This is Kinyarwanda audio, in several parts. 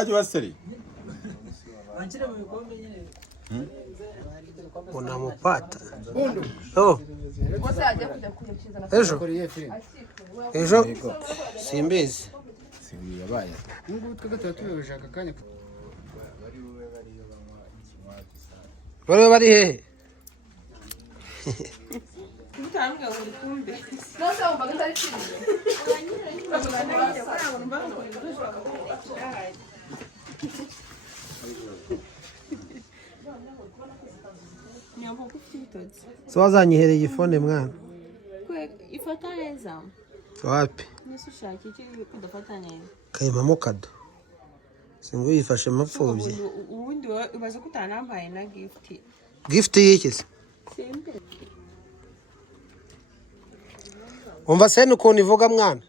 Baje baseri. Unamupata. Oh. Ejo simbizi. Simbi yabaye. Ngubu twagatoya tubishaka kanya. Bari hehe? Mutambwe uri kumbe. Nose umbaga ntari kimwe. So wazanyihereye ifone mwana. Kwe ifata neza. Wapi? Nisushaka iki kudafata neza. Kayimamo kado. Singo yifashe mapfubye. Ubundi ubaza kutanambaye na gift. Gift yikise. Simbe. Umva sene ukuntu ivuga mwana.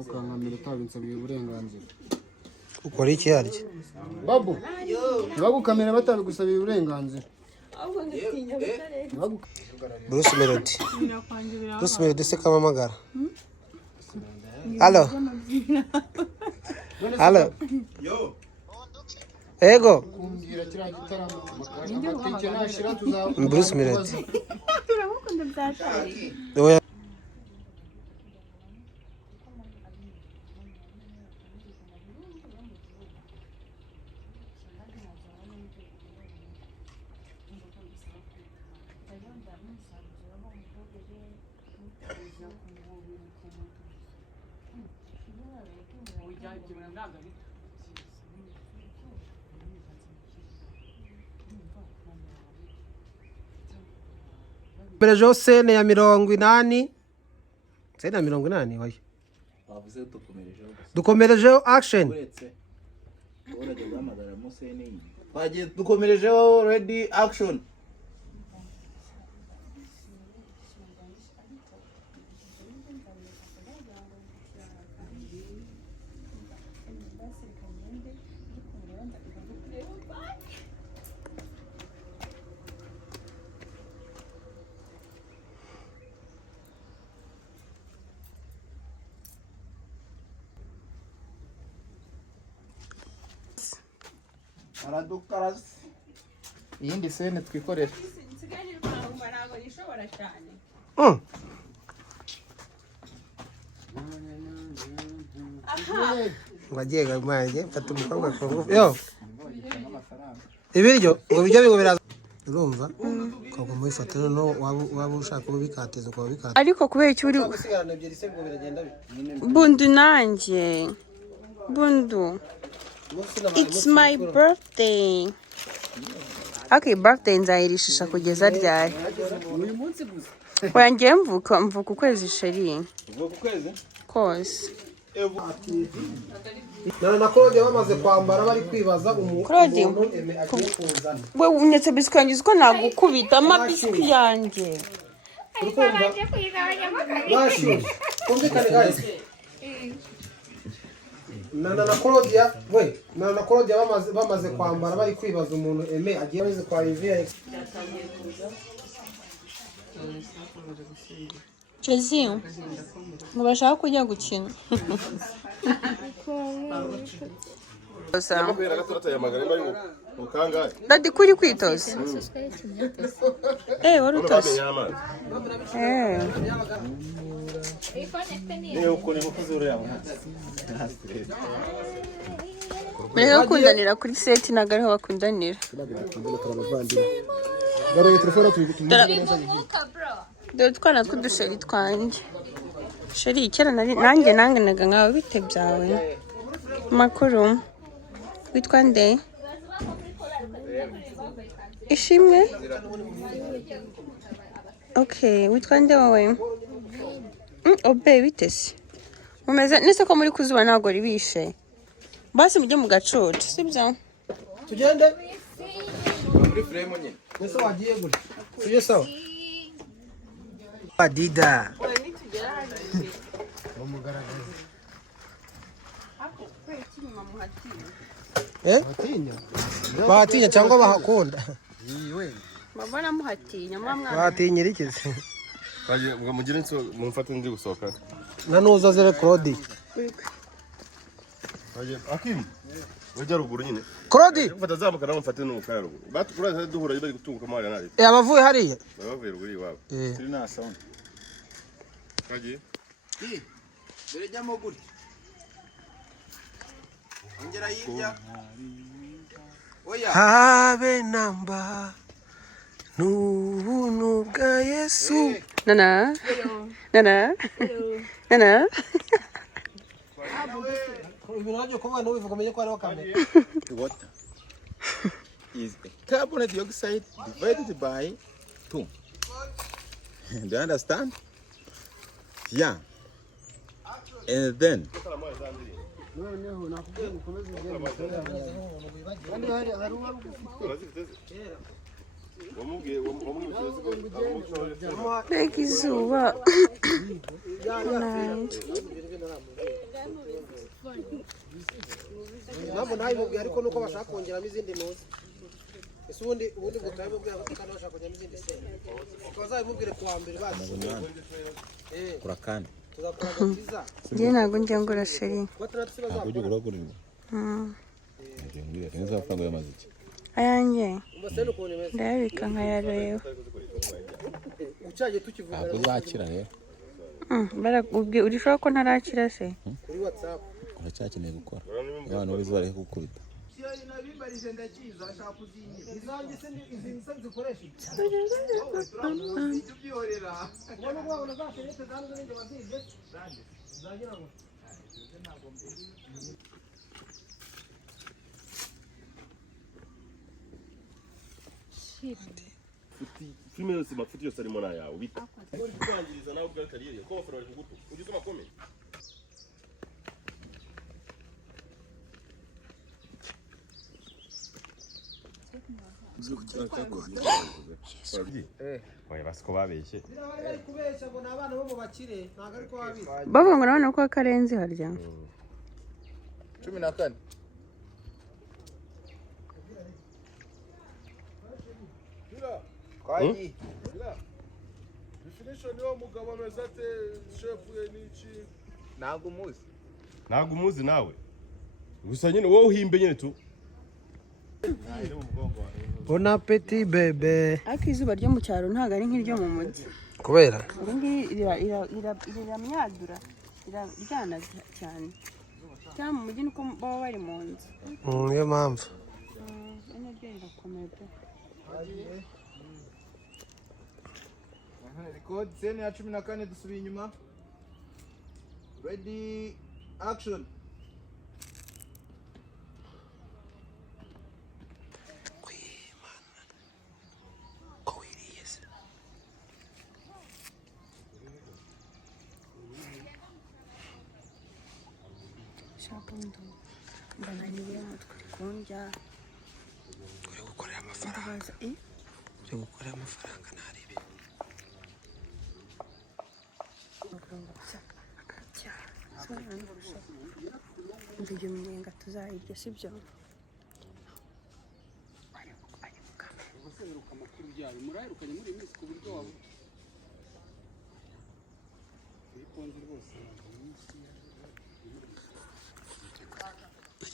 Ukangamira utabinsabye uburenganzira. Ukora iki harya? Babu. Bagukamera batabigusabiye uburenganzira. Bruce Melody. Bruce Melody se kamamagara. Allo. Allo. Yo. Ego. Kumbwira kira gitaramo. Amatike nashira tuzaho. Bruce Melody. Turamukunda byatari. Oya. Berejo sene ya 80. Sene ya 80 wayo. Bavuze dukomerejeho action. Uretse. Uretse guhamagara mu sene. Bagiye dukomerejeho ready action. Aradukaras. Iyindi sene twikorera. Nsigaye kurangwa nago nishobora cyane. Ngagiye gamaye fata umukobwa ko. Yo. Ibiryo ngo bijya bingobera. Urumva? Koko muri fatano no waba ushaka ubikateza uko bikata. Ariko kubera iki uri gusigarana ebyiri se ngo biragenda Bundu nanjye. Bundu. It's my birthday. Okay, birthday nzayirishisha kugeza ryari. Uyu munsi gusa. Wangiye mvuka ukwezi sheri. Uvuka ukwezi? Kose. Na Claude bamaze kwambara bari kwibaza umuntu agiye kuzana. We unyetse biskangiza uko nagukubita amabiswi yanjye. Bashi. Kumvikane guys. Na Claudia, we, na Claudia bamaze kwambara bari kwibaza umuntu eme agiye beze kwa Ivia. Chezinho. Ngo bashaka kujya gukina. Dadi kuri kwitoza. Wari utoze. Mureka gukundanira kuri seti ntabwo ariho bakundanira. Dore twana tw'udusheri twanjye. Sheri kera nanjye naga nkawe bite byawe. Makuru. Witwa nde? Ishimwe? Okay, witwa nde wowe? Obe bitese. Mumeze nese ko muri kuzuba ntago ribishe. Basi mujye mu gacoco, sibyo? Tugende. Muri frame nyine. Nese wagiye gure. Sibyo sawa? Adida. Bamugaragaza. Bahatinya cyangwa bahakunda. Yiwe. Mbona muhatinya mwana. Watinyira ikizi. Kaje mugire nso mumfate ndi gusohoka. Na nuza zere Claude. Kaje Akim. Wajya ruguru nyine. Claude. Mfata zamuka na mfate n'umukara ruguru. Batukura duhura bari gutunguka mari nari. Abavuye hariya. Bavuye ruguru iwabo. Turi na sound. Kaje. Bere jamo guri. Ongera hirya. Oya. Habe namba. Nubunuga Yesu. Nana. Nana. Nana. Ibintu ko mwana wivuga menye ko ari wakamera. The water is a carbon dioxide divided by 2. Do you understand? Yeah. And then Thank you so much. Nabo nayimubwiye ariko nuko bashaka kongeramo izindi muzi. Ese ubundi gutayimubwiye ko kandi bashaka kongeramo izindi se. Ukazayimubwire kuwa mbere bazi. kurakana. Tuzakora gatiza. Je ntago njya ngura sheri. Ntabwo ujya uragurira. Neza amafaranga y'amaziki. Ayanjye. Umusene ukuntu imeze. Ndayabika nkayareba. Ucaje tukivuga. Ntabwo uzakira rero. Barakubwiye urishobora ko ntarakira se? Kuri WhatsApp. Uracyakeneye gukora. Abantu bari zibare gukubita. Izanjye se izi zikoresha. Filme yose mafuti yose arimo na yawe bita. Uri kwangiriza nawe ubwa kariyeri ko bafara bari kugutu. Ugize amakome. Oya basiko babeshye. Bari kubeshya ngo nabana bo mu bakire ntago ariko wabizi. Bavuga ngo nabona ko akarenze harya. 14. Kwaji. Definition yo mugabo amezate chef ye niki. Ntabwo umuzi nawe. Gusa nyine wowe uhimbe nyine tu. Bon appétit bébé. Ariko izuba ryo mu cyaro ntago ari nk'iryo mu mujyi. Kubera Irindi iramyadura. Iryana cyane. Cyangwa mu mujyi nuko baba bari mu nzu. niyo mpamvu. Ene ryo rirakomeye pe. Record scene ya 14 dusubiye inyuma. Ready action. Shabundo. Ndananiwe mutwe kundya. Uri gukorera amafaranga. Uri gukorera amafaranga naribi. Ibyo minyenga tuzayirya sibyo?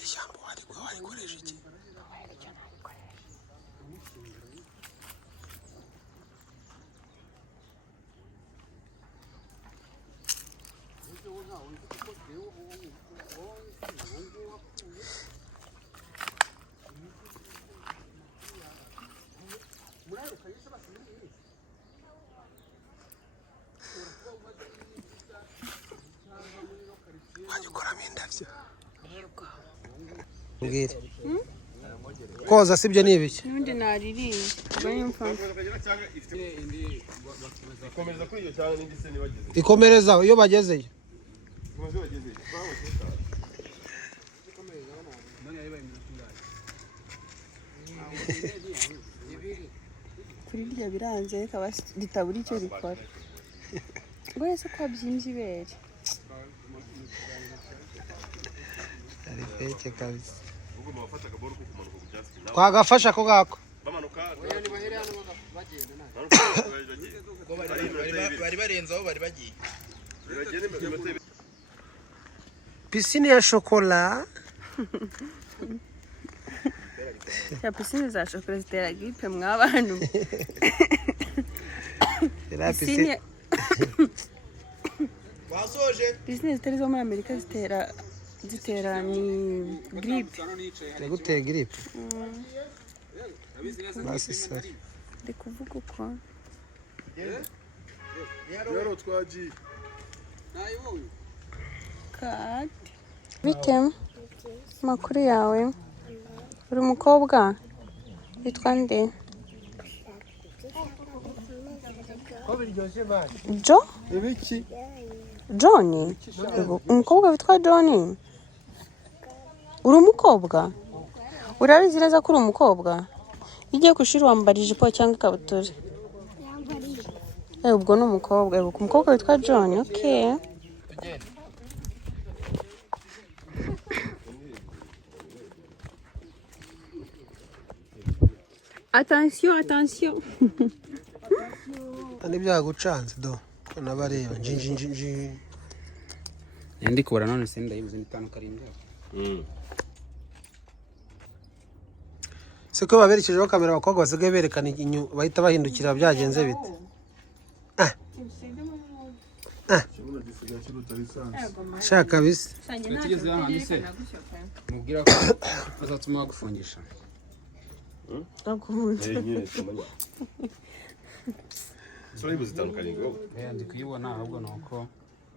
Ijambo warikoresha iki? Wagikoramo indabyo. Mbwira. Koza sibyo ni ibiki? Nundi naririye. Ikomeza kuri iyo cyane n'indi se nibageze. Ikomereza iyo bagezeyo. Ikomeza bageze. Kuri rya biranze reka ritabura icyo rikora. Ngo ese ko byimvye ibere. Ari feke kabisa. Twagafasha ko gako. bamanuka Ni bahere hano bagenda nawe. bari barenzaho bari bagiye. Piscine ya shokola. Ya piscine za shokora zitera gripe mwabantu. Piscine Basoje. Piscine zitari zo muri Amerika zitera ni gripe. Guteye gripe. Basi sasa. Ndi kuvuga uko. Yaro twaji. Kat. Bite? Makuru yawe. Uri umukobwa? Yitwa nde? Jo? Ibiki? Johnny? Umukobwa witwa Johnny? Uri umukobwa? Urabizi neza ko uri umukobwa? Igiye ku ishuri wambara ijipo cyangwa ikabutura? Ubwo ni umukobwa. Umukobwa witwa John, okay. Attention. Ani byagucanze do. Ko nabareba njinjinjinji. Ndi kubara none senda yibuze n'itanu karindwi. Siko baberekejeho kamera abakobwa basigaye berekana inyu bahita bahindukira byagenze bite? Shaka bise. Tugeze hano se. Mubwira ko azatuma gufungisha. Sura yibuze itandukanye ngo. Ndi kuyibona ahubwo nuko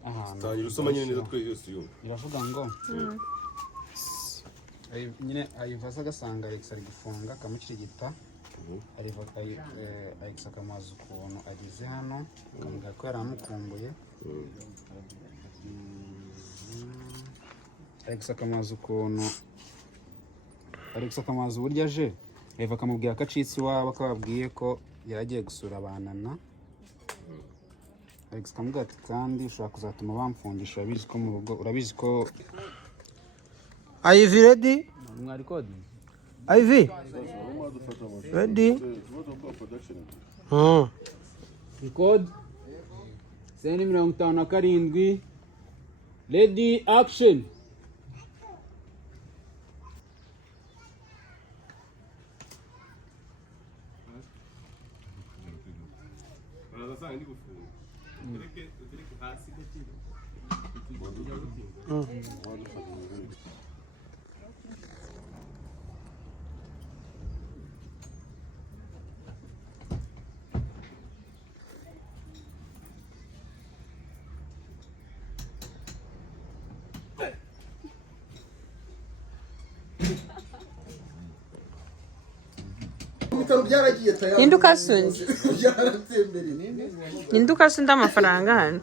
ahantu. Tangira usoma nyine neza twe yose yo. Iravuga ngo nyine ayivasa agasanga Alex ari gufunga akamukirigita. Alex akamaza ukuntu ageze hano akamubwira ko yaramukumbuye. Alex akamaza uburyo aje Eva akamubwira ko acitse iwabo akababwiye ko yaragiye gusura abanana. Alex akamubwira ati kandi ushobora kuzatuma bamfungisha urabizi ko mu rugo urabizi ko Ivy ready? mwari kode Ivy ready? record seni 57 ready action. Ninduka sundi. Ninduka sundi amafaranga hano.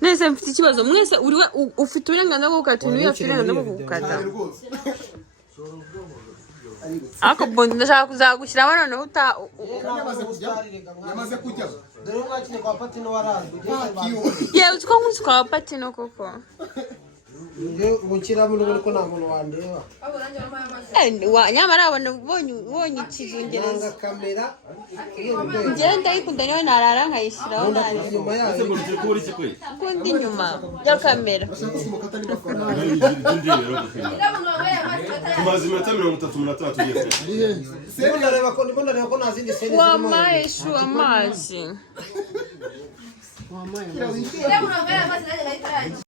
Nese mfite ikibazo mwese ufite uburenganzira bwo gukata ibintu byose uburenganzira bwo gukata. Ako bondi ndashaka kuzagushyiraho noneho Yamaze kujya. Dore mwakine kwa Patino warazwe. Yewe uko nkuzi kwa Patino koko. Mukira muri ko nta muntu wandeba. Nyamara abona ubonye ikizungereza. Nanga kamera. Njye ndayikunda niyo narara nkayishyiraho nari. Nyuma yayo. Kundi nyuma ya kamera. Tumaze iminota 33 tugeze. Ndareba ko nta zindi sene zirimo. Wamaye shu amazi.